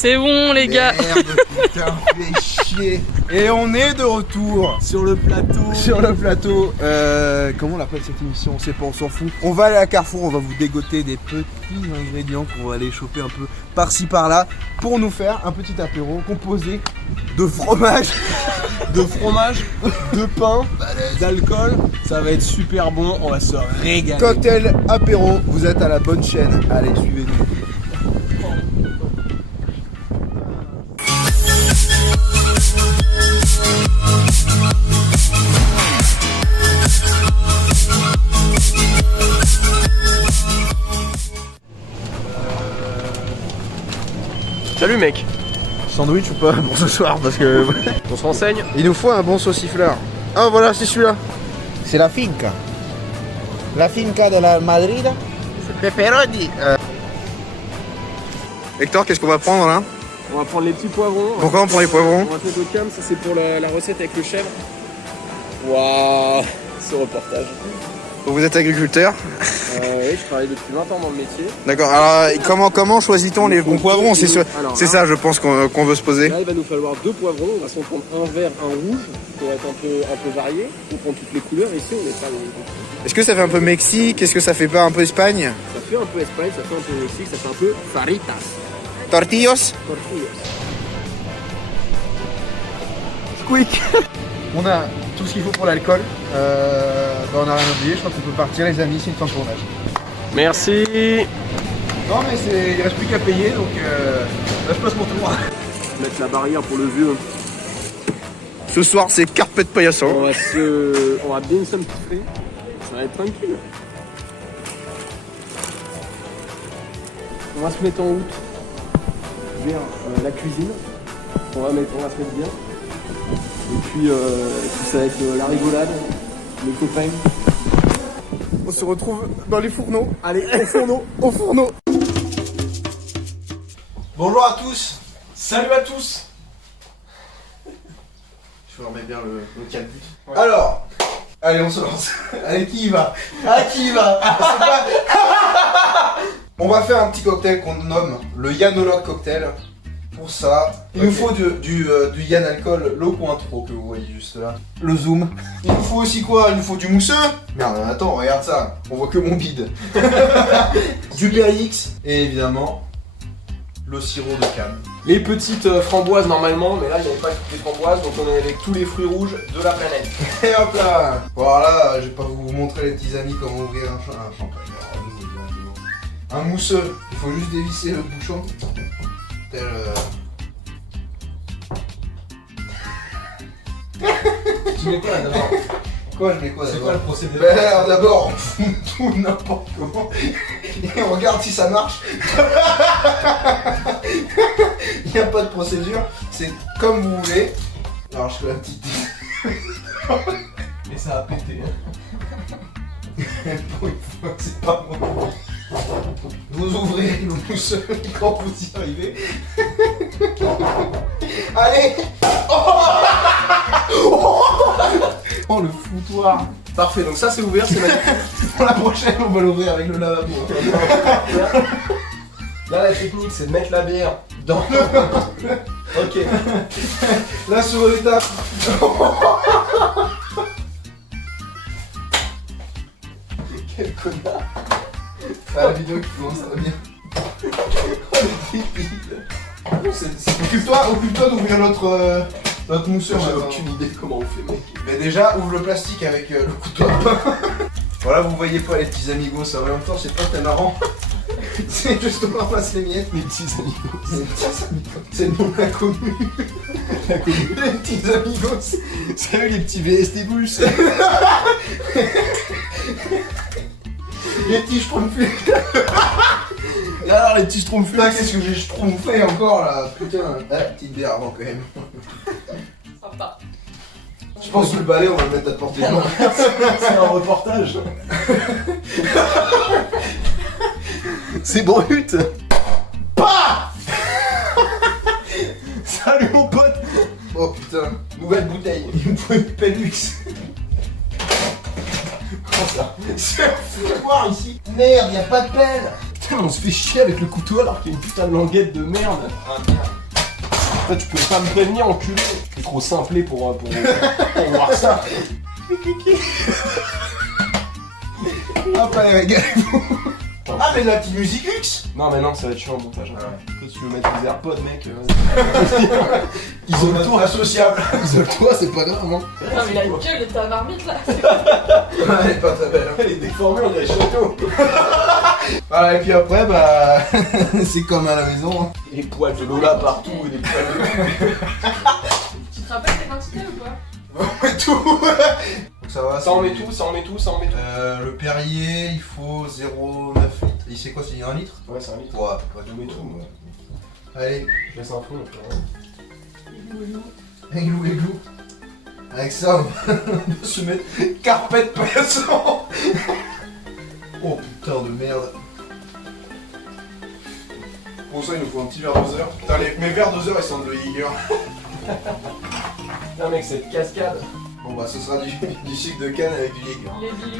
C'est bon les gars. Merde, putain, fais chier. Et on est de retour sur le plateau. sur le plateau. Comment on appelle cette émission? On sait pas, on s'en fout. On va aller à Carrefour, on va vous dégoter des petits ingrédients qu'on va aller choper un peu par-ci par-là pour nous faire un petit apéro composé de fromage, de pain, d'alcool. Ça va être super bon, on va se régaler. cocktail apéro. Vous êtes à la bonne chaîne. Allez, suivez-nous. Salut mec, Sandwich ou pas pour ce soir? Parce que on se renseigne. il nous faut un bon saucifleur. Ah voilà, c'est celui-là. C'est la finca. La finca de la Madrid. C'est pepperoni. Hector, qu'est-ce qu'on va prendre là? On va prendre les petits poivrons. Pourquoi on prend les poivrons? On va faire de cam, ça c'est pour la recette avec le chèvre. Waouh, ce reportage. Vous êtes agriculteur? Oui, je travaille depuis 20 ans dans le métier. D'accord, alors comment choisit-on les bons poivrons? C'est ça, je pense qu'on veut se poser. Là, il va nous falloir 2 poivrons. On va s'en prendre un vert, un rouge pour être un peu varié. On prend toutes les couleurs. Ici, on n'est pas. Est-ce que ça fait un peu Mexique? Est-ce que ça fait pas un peu Espagne? Ça fait un peu Espagne, ça fait un peu Mexique, ça fait un peu faritas. Tortillos? Tortillas. Quick. On a tout ce qu'il faut pour l'alcool. On n'a rien oublié, je crois qu'on peut partir les amis, c'est une fin de tournage. Merci. Non mais il reste plus qu'à payer, donc là je passe mon tour. Mettre la barrière pour le vieux. Ce soir c'est carpet de paillasson. On va bien s'amplifier. Ça va être tranquille. On va se mettre en route vers la cuisine. On va se mettre bien. Et puis ça va être la rigolade, les copains. On se retrouve dans les fourneaux. Allez, au fourneau, Au fourneau. Bonjour à tous. Salut à tous. Je remets bien le calbut. Ouais. Alors, allez on se lance. Allez, qui y va? Ah, qui y va? C'est pas... On va faire un petit cocktail qu'on nomme le Yanologue cocktail. Pour ça, il nous faut du Yann Alcool Low Cointreau que vous voyez juste là. Le zoom. Il nous faut aussi quoi? Il nous faut du mousseux. Merde, attends, regarde ça. On voit que mon bide. Du PAX et évidemment le sirop de canne. Les petites framboises normalement, mais là il n'y avait pas toutes les framboises, donc on est avec tous les fruits rouges de la planète. Et hop là. Voilà, je vais pas vous montrer les petits amis comment ouvrir un champagne. Un mousseux. Il faut juste dévisser le bouchon. Tel Tu mets quoi là d'abord? Quoi, je mets quoi d'abord? C'est quoi le procédé? Ben, d'abord on fout tout n'importe comment et on regarde si ça marche. Il n'y a pas de procédure, c'est comme vous voulez. Alors je fais la petite. Mais ça a pété. Pour une fois, c'est pas moi. Vous ouvrez le mousseux quand vous y arrivez. Allez. Oh le foutoir. Parfait, donc ça c'est ouvert, c'est magnifique. Pour la prochaine, on va l'ouvrir avec le lavabo. Là la technique c'est de mettre la bière dans... Ok. Là sur l'étape. Quel connard. Ah, la vidéo qui commence très bien. Oh les débiles. Occupe-toi d'ouvrir notre mousseux. J'ai aucune idée de comment on fait mec. Mais déjà, ouvre le plastique avec le couteau. Voilà, vous voyez pas les petits amigos, ça en même temps c'est pas très marrant. C'est juste on ramasse les miettes. Les petits amigos. C'est le nom de la commune. La commune. Les petits amigos. Salut les petits VST bouches. Les petits schtroumpfus. Et alors les petits schtroumpfus. Putain, qu'est-ce que j'ai schtroumpfé encore là. Putain, ah, petite bière avant quand même. Sympa. Je pense que le balai on va le mettre à portée de main. C'est un reportage. C'est brut. Pas. Salut mon pote. Oh putain, nouvelle bouteille. Il me faut une Pellux. Comment ça? C'est un foutoir ici. Merde, y'a pas de pelle. Putain, on se fait chier avec le couteau alors qu'il y a une putain de languette de merde. Toi, tu peux pas me prévenir, enculé. T'es trop simplé pour voir ça. Hop, allez, régalez-vous. Ah, mais la petite musique X. Non, mais non, ça va être chiant au montage. Hein. Ouais. Toi, tu veux mettre des AirPods, mec. Isole-toi, associable. Isole-toi, c'est pas grave, hein. Non, mais la gueule de ta marmite là. Elle est pas très belle. Elle est déformée, on dirait Château. Voilà, et puis après, bah, c'est comme à la maison. Hein. Les poils de Lola partout et des poils de... Tu te rappelles tes quantités ou pas? On met tout. Donc ça va. Ça en met tout, ça en met tout, ça en met tout. Le Perrier, il faut 0,9 litres. Et c'est quoi, c'est 1 litre? Ouais, c'est un litre. Ouais, à peu près. On met tout. Allez, Je laisse un fond. églou, églou. Avec ça, on va se mettre carpette passant. Oh putain de merde. Pour ça, il nous faut un petit verre doseur. Putain, mes verres doseurs, ils sont de Jäger. Putain, mec, cette cascade. Bon, bah, ce sera du sucre de canne avec du Jäger. Les billes.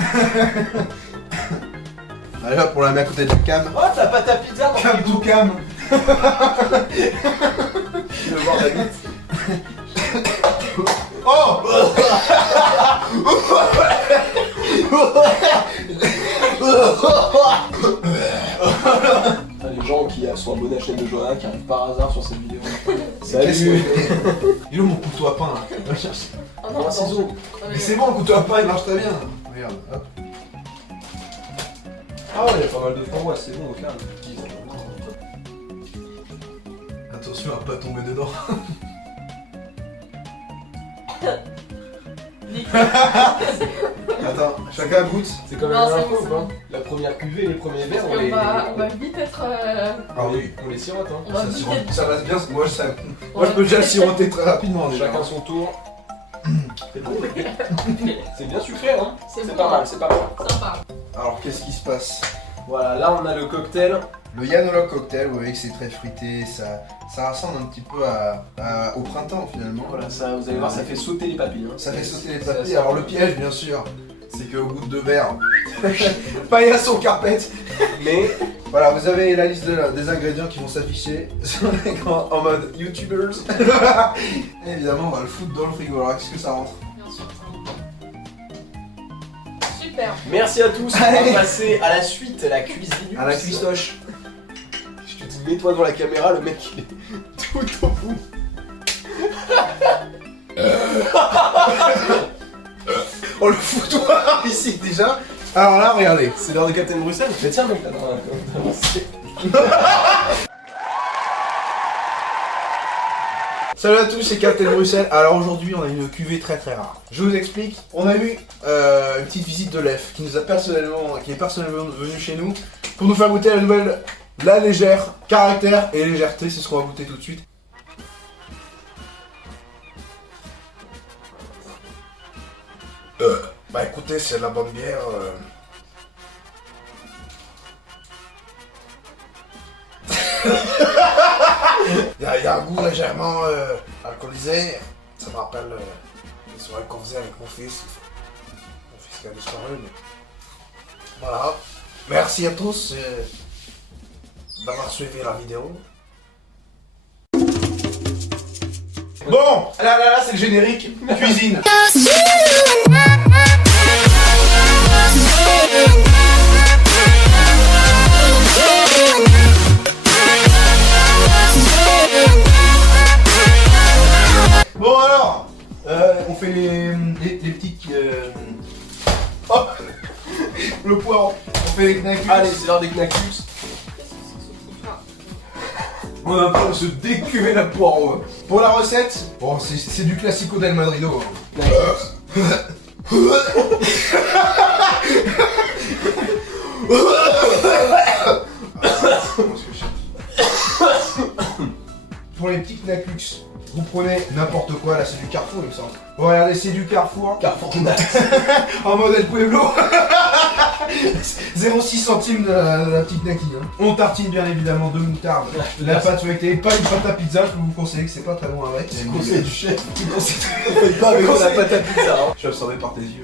Allez, hop, on la met à côté du cam. Oh, t'as pas ta pizza dans Cam ton tout cam. Tu veux voir ta bite? Oh. Les gens qui sont abonnés à la chaîne de Johanna qui arrivent par hasard sur cette vidéo. Qu'est-ce Salut. que- Il est où mon couteau à pain là? Va chercher. Oh Un ciseau. Mais c'est bon, le couteau à pain il marche très bien. Regarde, hop. Ah ouais, il y a pas mal de framboises, c'est bon au calme. Attention à pas tomber dedans. Attends, chacun goûte. C'est comme Non, la dernière c'est bon, fois ou c'est pas bon. La première cuvée, les premiers verres, Parce qu'on va vite être. Ah oui. on les sirote, hein. On va Ça, vite sirote- être. ça va bien, moi je sais. on Moi je va peux déjà le vite siroter très rapidement déjà. Chacun son tour. C'est bon. C'est bien sucré, hein. C'est C'est bon, pas hein. mal, c'est pas mal. Sympa. Alors qu'est-ce qui se passe? Voilà, là on a le cocktail. Le Yanologue cocktail, vous voyez que c'est très fruité, ça ressemble un petit peu au printemps finalement. Voilà, ça, vous allez voir, ça fait sauter les papilles. Hein. Ça fait sauter les Ça, papilles. ça- Alors le piège bien sûr, c'est qu'au bout de 2 verres, paillasson carpette. Mais Voilà, vous avez la liste des ingrédients qui vont s'afficher sur l'écran en mode YouTubers. Et évidemment, on va le foutre dans le frigo. Alors, est-ce que ça rentre? Bien sûr, ça rentre. Super. merci à tous. On Allez. va passer à la suite, la cuisine. À la cuistoche. Je te dis, mets-toi devant la caméra, le mec il est tout au bout. Oh le foutoir ici déjà. Alors là, regardez. C'est l'heure de Captain Bruxelles. Mais tiens, mec, t'as avancé. Salut à tous, c'est Captain Bruxelles. Alors aujourd'hui, on a une cuvée très très rare. Je vous explique. On a eu une petite visite de l'EF qui est personnellement venu chez nous pour nous faire goûter la nouvelle, la légère, caractère et légèreté. C'est ce qu'on va goûter tout de suite. Bah écoutez, c'est de la bonne bière. Il y a un goût légèrement alcoolisé. Ça me rappelle les soirées qu'on faisait avec mon fils. Mon fils qui a disparu. Mais... Voilà. Merci à tous d'avoir suivi la vidéo. Bon, là, c'est le générique. Cuisine. Bon alors, on fait les petites... Oh le poireau. On fait les knackus. Allez, c'est l'heure des knackus. Qu'est-ce que c'est que ce truc-là? On va pas se décuver la poireau. Pour la recette, bon, c'est du classico del Madrido. Pour les petits knackus, vous prenez n'importe quoi, là c'est du Carrefour il me semble. Bon regardez, c'est du Carrefour. Carrefour Nat. En modèle Pueblo. 0,6 centimes de la petite knacki. Hein. On tartine bien évidemment de moutarde. La pâte feuilletée, pas une pâte à pizza, je peux vous conseiller que c'est pas très bon avec. C'est le conseil du chef. Conseil- Faites pas avec la Conseil- pâte à pizza. Hein. Je suis absorbé par tes yeux.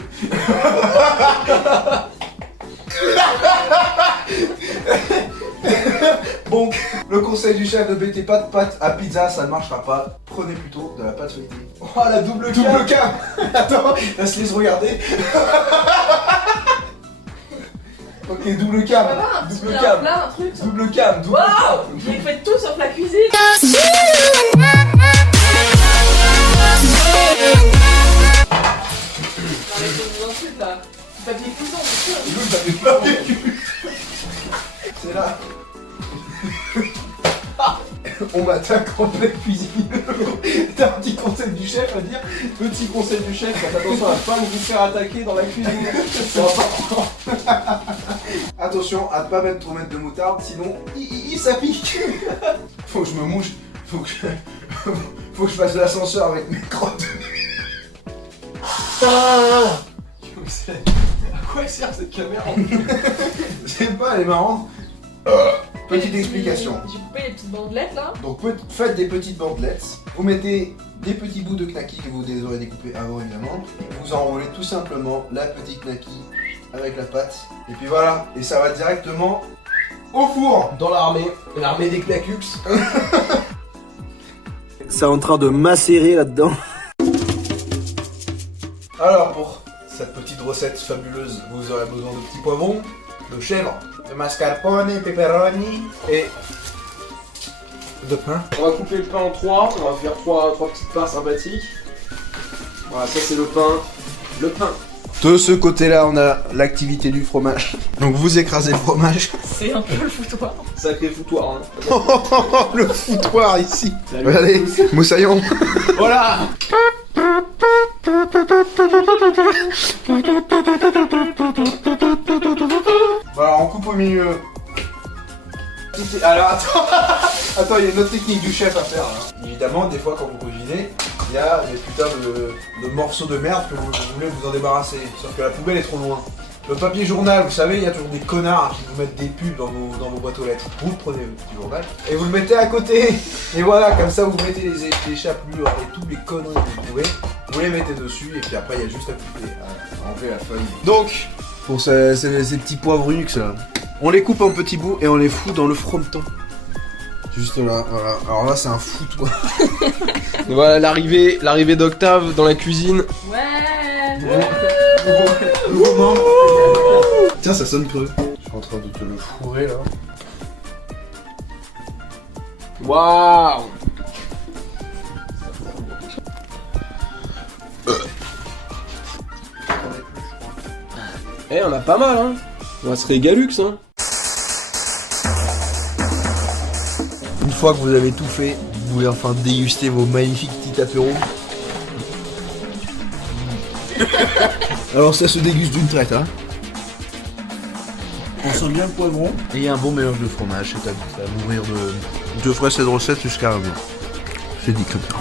Donc, le conseil du chef, ne mettez pas de pâte à pizza, ça ne marchera pas. Prenez plutôt de la pâte feuilletée. Oh, la double Double cam. Attends, laisse-les se regarder. Ok, double cam. Ça va, un petit double un cam. plat, un truc. ça. Double cam, double Waouh, cam. j'ai fait tout sauf la cuisine. Non mais c'est un truc là. Du papier cousin, bien sûr. Nous, ça fait pas vécu. C'est là. On m'attaque en pleine cuisine. T'as un petit conseil du chef à dire? Petit conseil du chef, faites attention à pas vous faire attaquer dans la cuisine. C'est important. Attention à ne pas mettre trop de moutarde, sinon ça pique. Faut que je me mouche. Faut que je fasse l'ascenseur avec mes crottes. À quoi elle sert cette caméra? Je sais pas, elle est marrante. Petite explication. J'ai coupé les petites bandelettes là. Donc faites des petites bandelettes. Vous mettez des petits bouts de knacky que vous aurez découpés avant évidemment. Vous enroulez tout simplement la petite knacky avec la pâte. Et puis voilà. Et ça va directement au four. Dans l'armée des Knacux. C'est en train de macérer là-dedans. Alors pour cette petite recette fabuleuse, vous aurez besoin de petits poivrons, de chèvre, de mascarpone, pepperoni et de pain. On va couper le pain en trois. On va faire trois petites parts sympathiques. Voilà, ça c'est le pain. Le pain. De ce côté-là, on a l'activité du fromage. Donc vous écrasez le fromage. C'est un peu le foutoir. Sacré foutoir. Hein. Le foutoir ici. Salut. Allez, moussaillon. Voilà. Voilà, on coupe au milieu. Alors attends, attends, il y a une autre technique du chef à faire. Hein. Évidemment, des fois quand vous cuisinez, il y a des putains de morceaux de merde que vous voulez vous en débarrasser. Sauf que la poubelle est trop loin. Le papier journal, vous savez, il y a toujours des connards qui vous mettent des pubs dans vos boîtes aux lettres. Vous prenez le petit journal et vous le mettez à côté. Et voilà, comme ça vous mettez les chapelures et tous les conneries que vous pouvez. Vous les mettez dessus et puis après il y a juste à couper, à enlever la feuille. Donc, pour ces petits poivrons là, on les coupe en petits bouts et on les fout dans le frometon. Juste là, voilà. Alors là c'est un foutoir. Voilà l'arrivée d'Octave dans la cuisine. Ouais. Nouveau membre. Tiens, ça sonne creux. Je suis en train de te le fourrer là. Waouh. Eh, on a pas mal, hein. On va se régalux, hein. Une fois que vous avez tout fait, vous pouvez enfin déguster vos magnifiques petits apéros. Alors ça se déguste d'une traite, hein. On sent bien le poivron. Et il y a un bon mélange de fromage, c'est à mourir de... Je ferai cette recette jusqu'à un mois. C'est dit comme ça.